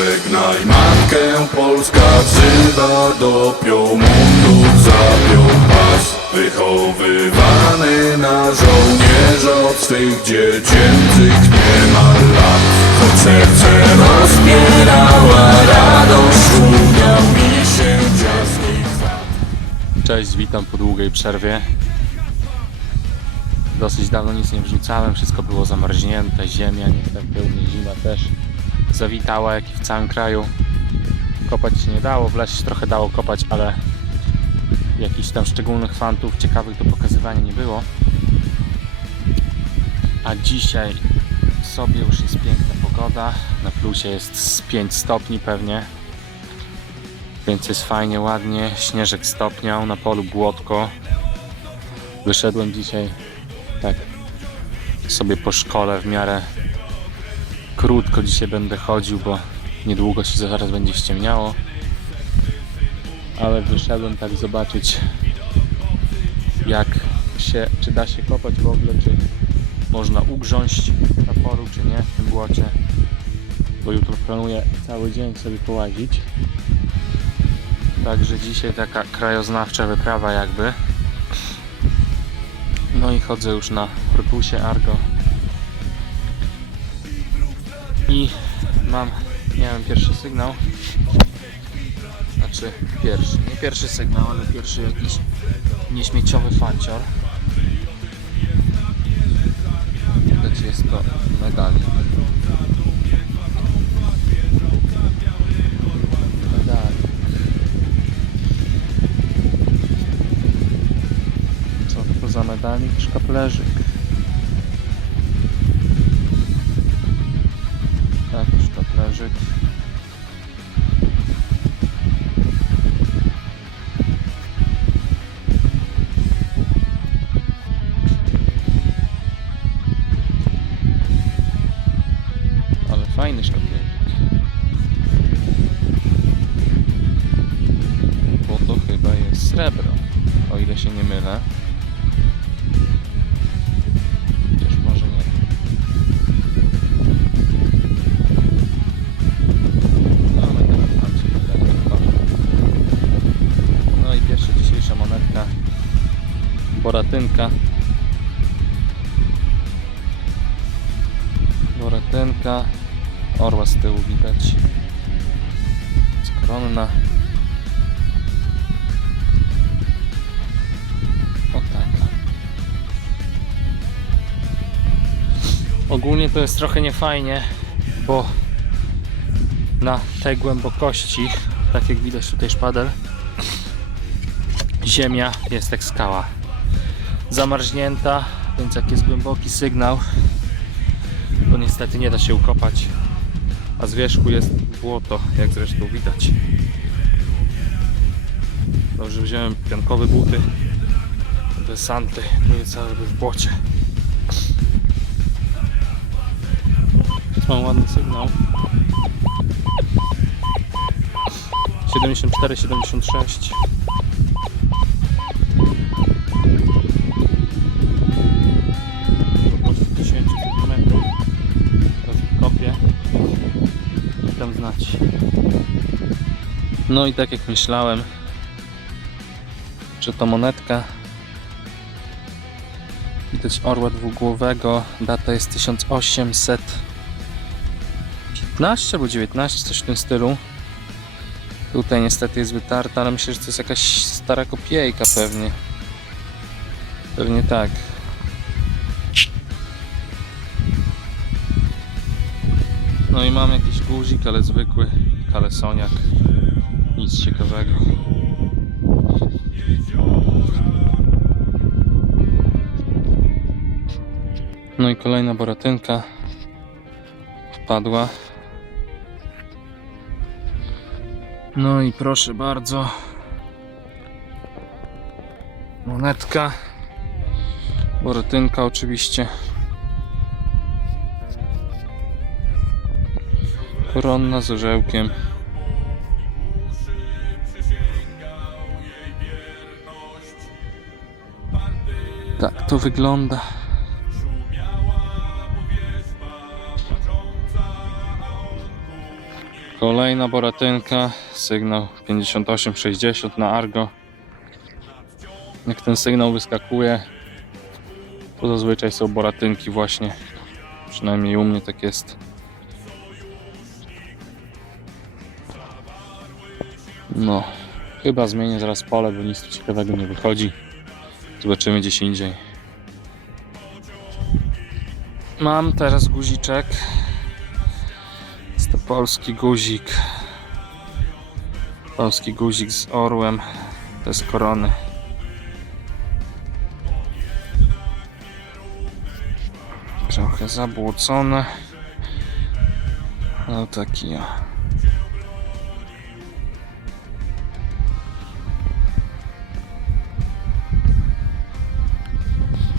Żegnaj matkę, Polska wzywa do piomundów zapiął pas Wychowywany na żołnierza od swych dziecięcych niemal lat. Choć serce rozpierała radość, umiał mi się chwat Cześć, witam po długiej przerwie. Dosyć dawno nic nie wrzucałem, wszystko było zamarznięte, ziemia nie pełnie, zima też zawitała, jak i w całym kraju. Kopać się nie dało, w lesie trochę dało kopać, ale jakichś tam szczególnych fantów ciekawych do pokazywania nie było. A dzisiaj sobie już jest piękna pogoda, na plusie jest z 5 stopni pewnie, więc jest fajnie, ładnie. Śnieżek stopniał, na polu błotko. Wyszedłem dzisiaj tak sobie po szkole w miarę krótko dzisiaj będę chodził, bo niedługo się zaraz będzie ściemniało. Ale wyszedłem tak zobaczyć jak się, czy da się kopać w ogóle, czy można ugrząść na polu, czy nie w tym błocie. Bo jutro planuję cały dzień sobie połazić. Także dzisiaj taka krajoznawcza wyprawa jakby. No i chodzę już na Protusie Argo. I mam, miałem pierwszy sygnał. Znaczy pierwszy, nie pierwszy sygnał, ale pierwszy jakiś nieśmieciowy fancior. Widać jest to medali. Medalik? Szkaplerzyk. Szkaplerzyk. Ale fajny szkaplerzyk. Bo to chyba jest srebro, o ile się nie mylę. Boratynka. Boratynka. Orła z tyłu widać. Skoronna. O taka. Ogólnie to jest trochę niefajnie, bo na tej głębokości, tak jak widać tutaj szpadel, ziemia jest jak skała. Zamarznięta, więc jak jest głęboki sygnał, to niestety nie da się ukopać. A z wierzchu jest błoto, jak zresztą widać. Dobrze wziąłem piankowe buty, desanty, były całe w błocie. Mam ładny sygnał. 74, 76. No i tak jak myślałem, że to monetka Widać orła dwugłowego. Data jest 1815 albo 19, coś w tym stylu. Tutaj niestety jest wytarta, ale myślę, że to jest jakaś stara kopiejka pewnie. Pewnie tak. No i mam jakiś guzik, ale zwykły kalesoniak. Nic ciekawego. No i kolejna boratynka wpadła. No i proszę bardzo. Monetka. Boratynka oczywiście. Koronna z orzełkiem. Tak to wygląda. Kolejna boratynka, sygnał 5860 na Argo. Jak ten sygnał wyskakuje, to zazwyczaj są boratynki właśnie. Przynajmniej u mnie tak jest. No, chyba zmienię zaraz pole, bo nic tu ciekawego nie wychodzi. Zobaczymy gdzieś indziej. Mam teraz guziczek. Jest to polski guzik. Polski guzik z orłem. Jest korony. Trochę zabłocone. No taki ja.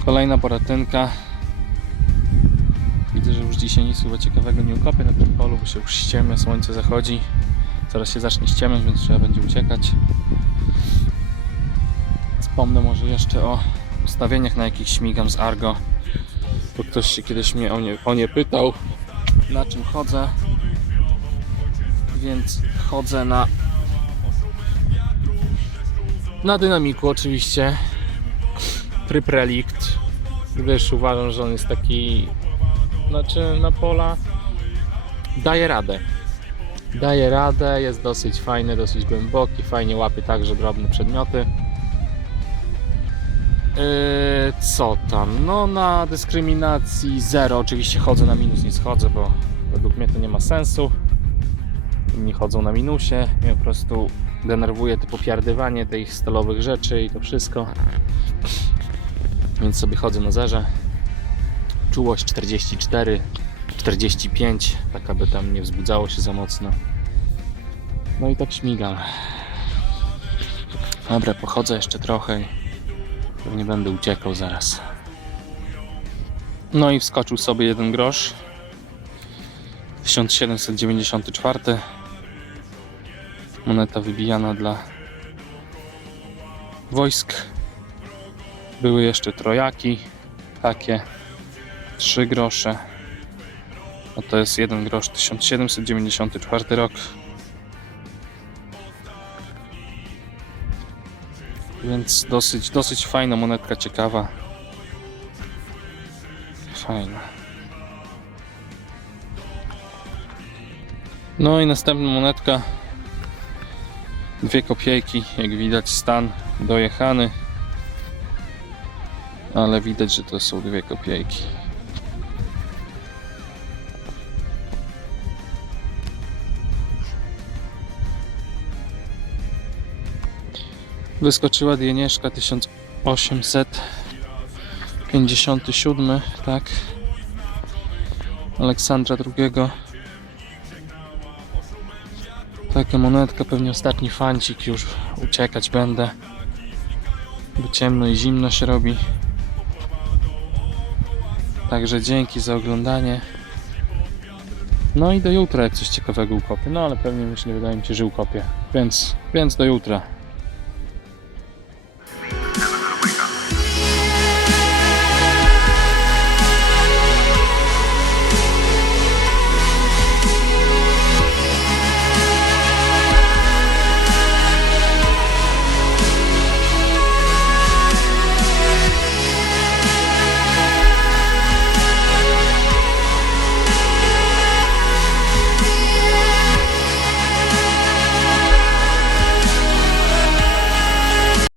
Kolejna boratynka. Widzę, że już dzisiaj nic chyba ciekawego nie ukopię na tym polu, bo się już ściemnia, słońce zachodzi. Zaraz się zacznie ściemniać, więc trzeba będzie uciekać. Wspomnę może jeszcze o ustawieniach, na jakich śmigam z Argo. Bo ktoś się kiedyś mnie o nie, o nie pytał, na czym chodzę. Więc chodzę na na dynamiku oczywiście. Tryb relikt. Gdyż uważam, że on jest taki znaczy na pola daje radę. Daje radę, jest dosyć fajny, dosyć głęboki, fajnie łapie także drobne przedmioty. Yy, co tam? No na dyskryminacji 0 oczywiście chodzę na minus, nie schodzę, bo według mnie to nie ma sensu. Inni chodzą na minusie, mnie po prostu denerwuje to popiardywanie tych stalowych rzeczy i to wszystko. Więc sobie chodzę na zerze czułość 44, 45, tak aby tam nie wzbudzało się za mocno. No i tak śmigam. Dobra, pochodzę jeszcze trochę pewnie będę uciekał zaraz. No i wskoczył sobie jeden grosz. 1794. Moneta wybijana dla wojsk. Były jeszcze trojaki takie 3 grosze. A to jest 1 grosz 1794 rok. Więc dosyć, dosyć fajna monetka, ciekawa. Fajna. No i następna monetka. Dwie kopiejki, jak widać stan dojechany. Ale widać, że to są dwie kopiejki. Wyskoczyła Dienieszka 1857, tak? Aleksandra II. Taka monetka, pewnie ostatni fancik, już uciekać będę. Bo ciemno i zimno się robi. Także dzięki za oglądanie. No i do jutra, jak coś ciekawego ukopię. No ale pewnie nie wydaje mi się, że ukopię. Więc, więc do jutra.